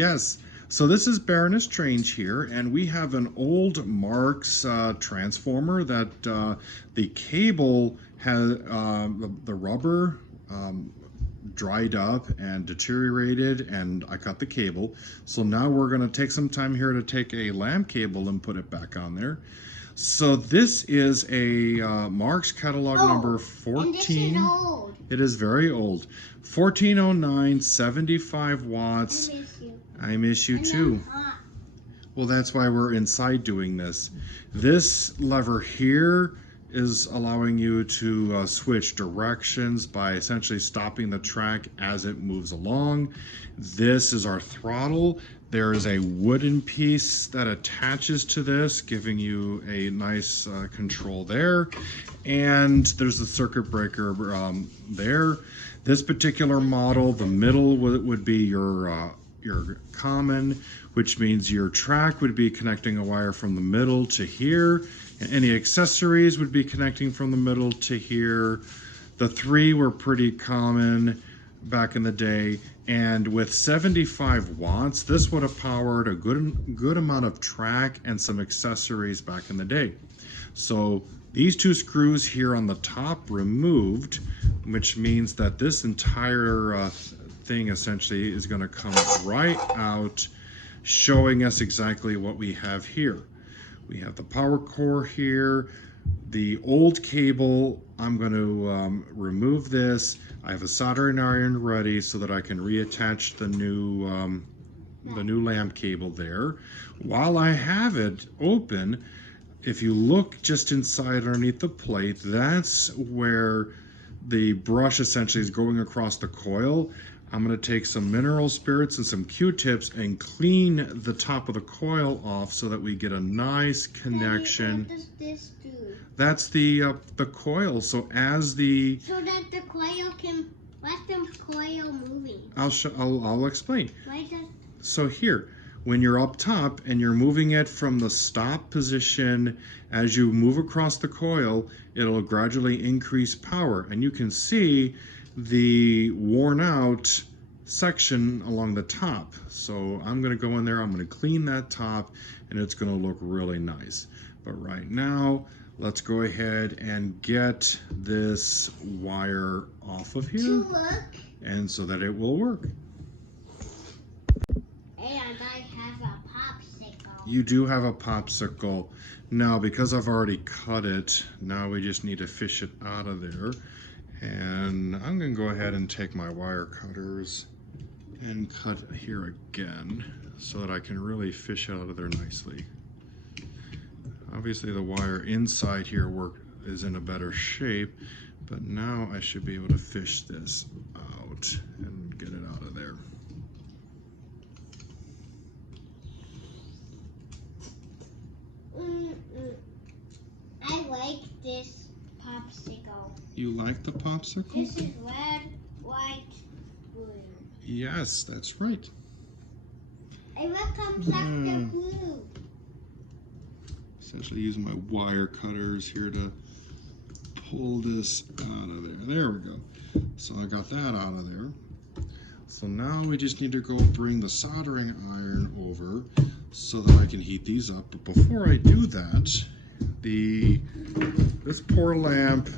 Yes. So this is Baroness Strange here, and we have an old Marx transformer that the cable has the rubber dried up and deteriorated, and I cut the cable. So now we're going to take some time here to take a lamp cable and put it back on there. So this is a Marx catalog number 14. And this is old. It is very old. 1409, 75 watts. I miss you. I miss you too. Well, that's why we're inside doing this. This lever here is allowing you to switch directions by essentially stopping the track as it moves along. This is our throttle. There is a wooden piece that attaches to this, giving you a nice control there. And there's the circuit breaker there. This particular model, the middle would be your common, which means your track would be connecting a wire from the middle to here. And any accessories would be connecting from the middle to here. The 3 were pretty common back in the day, and with 75 watts, this would have powered a good amount of track and some accessories back in the day. So these 2 screws here on the top removed, which means that this entire thing essentially is going to come right out, showing us exactly what we have here. We have the power core here, the old cable. I'm going to remove this. I have a soldering iron ready so that I can reattach the new lamp cable there. While I have it open, if you look just inside underneath the plate, that's where the brush essentially is going across the coil. I'm going to take some mineral spirits and some Q-tips and clean the top of the coil off so that we get a nice connection. Daddy, what does this do? That's the coil. So as the so that the coil can let the coil moving. I'll explain. Why does? So here, when you're up top and you're moving it from the stop position, as you move across the coil, it'll gradually increase power, and you can see the worn out section along the top. So I'm going to go in there, I'm going to clean that top, and it's going to look really nice. But right now, let's go ahead and get this wire off of here, and so that it will work. And I have a popsicle. You do have a popsicle. Now, because I've already cut it, now we just need to fish it out of there. And I'm going to go ahead and take my wire cutters and cut here again so that I can really fish it out of there nicely. Obviously the wire inside here is in a better shape, but now I should be able to fish this out and get it out of there. I like this popsicle. You like the popsicle? This is red, white, blue. Yes, that's right. And what comes after blue? Essentially using my wire cutters here to pull this out of there. There we go. So I got that out of there. So now we just need to go bring the soldering iron over so that I can heat these up. But before I do that, this poor lamp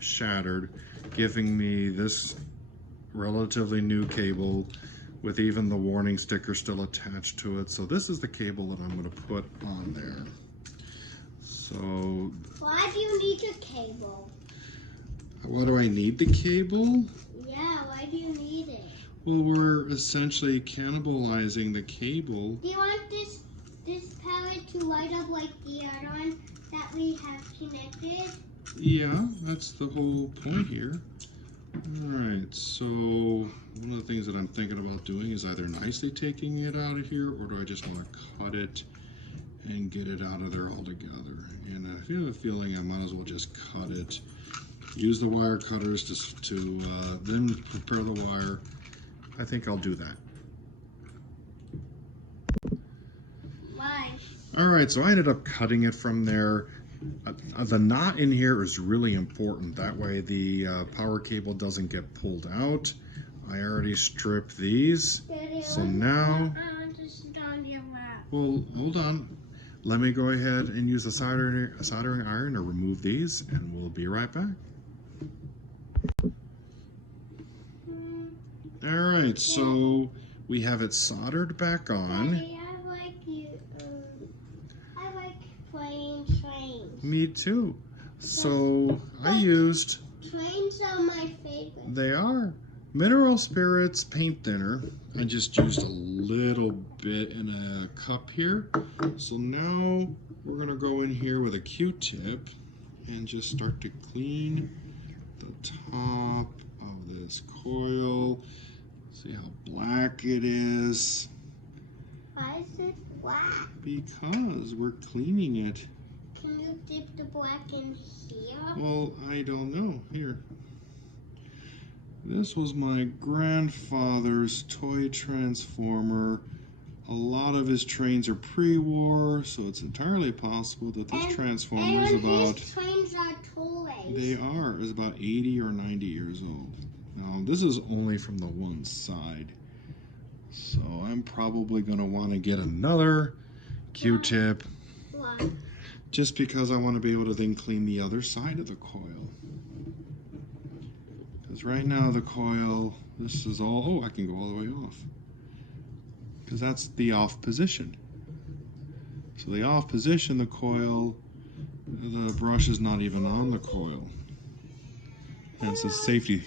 shattered, giving me this relatively new cable with even the warning sticker still attached to it. So this is the cable that I'm going to put on there. So why do you need a cable? Why do I need the cable? Yeah, why do you need it? Well, we're essentially cannibalizing the cable. Do you want this pellet to light up like the other one that we have connected? Yeah, that's the whole point here. Alright, so one of the things that I'm thinking about doing is either nicely taking it out of here, or do I just want to cut it and get it out of there altogether? And I have a feeling I might as well just cut it. Use the wire cutters to then prepare the wire. I think I'll do that. Why? Alright, so I ended up cutting it from there. The knot in here is really important. That way the power cable doesn't get pulled out. I already stripped these. Daddy, So now Well, hold on. Let me go ahead and use a soldering iron to remove these, and we'll be right back. All right, so we have it soldered back on. Daddy, I like playing trains. Me too. So I used. Trains are my favorite. They are. Mineral spirits paint thinner. I just used a little bit in a cup here. So now we're going to go in here with a Q-tip and just start to clean the top of this coil. See how black it is? Why is it black? Because we're cleaning it. Can you dip the black in here? Well, I don't know. Here. This was my grandfather's toy transformer. A lot of his trains are pre-war, so it's entirely possible that this transformer is about... his trains are toys. They are. Is about 80 or 90 years old. Now, this is only from the one side. So I'm probably going to want to get another Q-tip. Why? Just because I want to be able to then clean the other side of the coil. Because right now the coil, this is all, I can go all the way off. Because that's the off position. So the off position, the coil, the brush is not even on the coil. Hence the safety.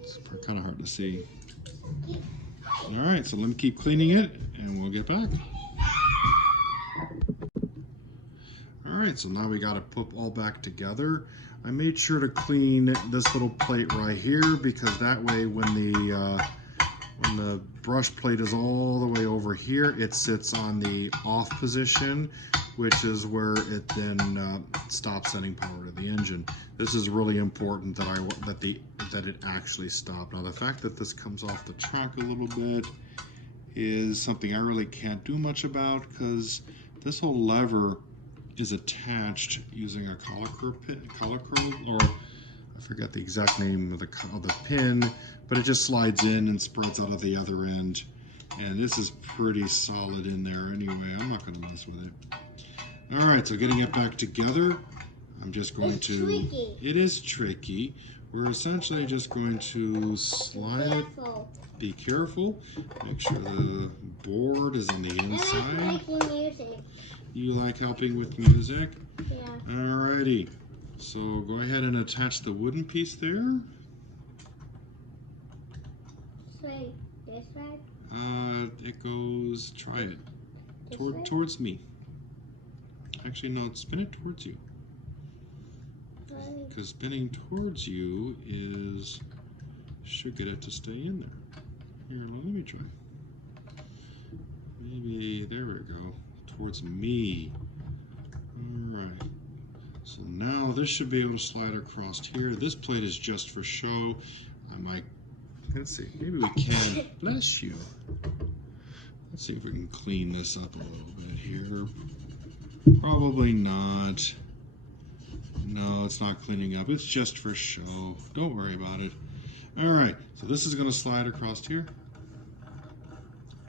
It's kind of hard to see. Alright, so let me keep cleaning it and we'll get back. Alright, so now we got to put all back together. I made sure to clean this little plate right here because that way when the brush plate is all the way over here, it sits on the off position, which is where it then stops sending power to the engine. This is really important that it actually stopped. Now the fact that this comes off the track a little bit is something I really can't do much about because this whole lever is attached using a caliper pin, or I forget the exact name of the pin, but it just slides in and spreads out of the other end. And this is pretty solid in there anyway. I'm not going to mess with it. All right, so getting it back together, I'm just going to. Tricky. It is tricky. We're essentially just going to slide it. Be careful. Make sure the board is on the inside. I like making music. You like helping with music? Yeah. Alrighty. So go ahead and attach the wooden piece there. Wait, this way? It goes, try it. Way? Towards me. Actually, no, spin it towards you. Because spinning towards you should get it to stay in there. Here, let me try. Maybe, there we go. Towards me. Alright. So now this should be able to slide across here. This plate is just for show. I might, let's see, maybe we can, bless you. Let's see if we can clean this up a little bit here. Probably not. No, it's not cleaning up. It's just for show. Don't worry about it. Alright, so this is going to slide across here.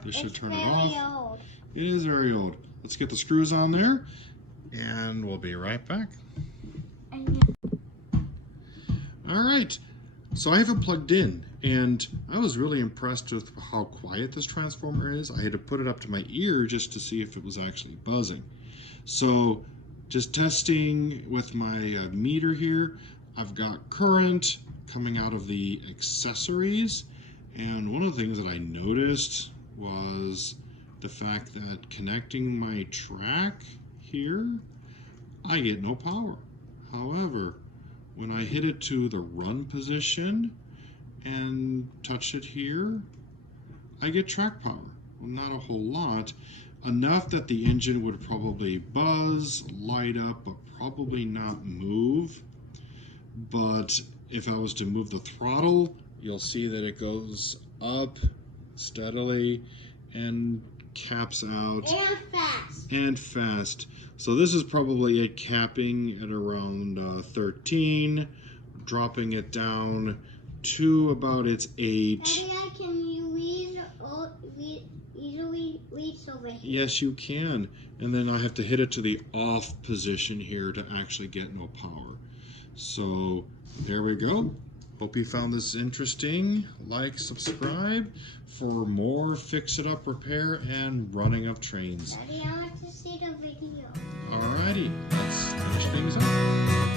This should turn it off. Old. It is very old. Let's get the screws on there, and we'll be right back. All right, so I have it plugged in, and I was really impressed with how quiet this transformer is. I had to put it up to my ear just to see if it was actually buzzing. So just testing with my meter here, I've got current coming out of the accessories, and one of the things that I noticed was the fact that connecting my track here, I get no power. However, when I hit it to the run position and touch it here, I get track power. Well, not a whole lot. Enough that the engine would probably buzz, light up, but probably not move. But if I was to move the throttle, you'll see that it goes up steadily and caps out and fast. So this is probably it capping at around 13, dropping it down to about its 8. Daddy, can you easily reach this over here. Yes, you can. And then I have to hit it to the off position here to actually get no power. So there we go. Hope you found this interesting. Like, subscribe for more fix it up, repair, and running of trains. Daddy, I want to see the video. Alrighty, let's finish things up.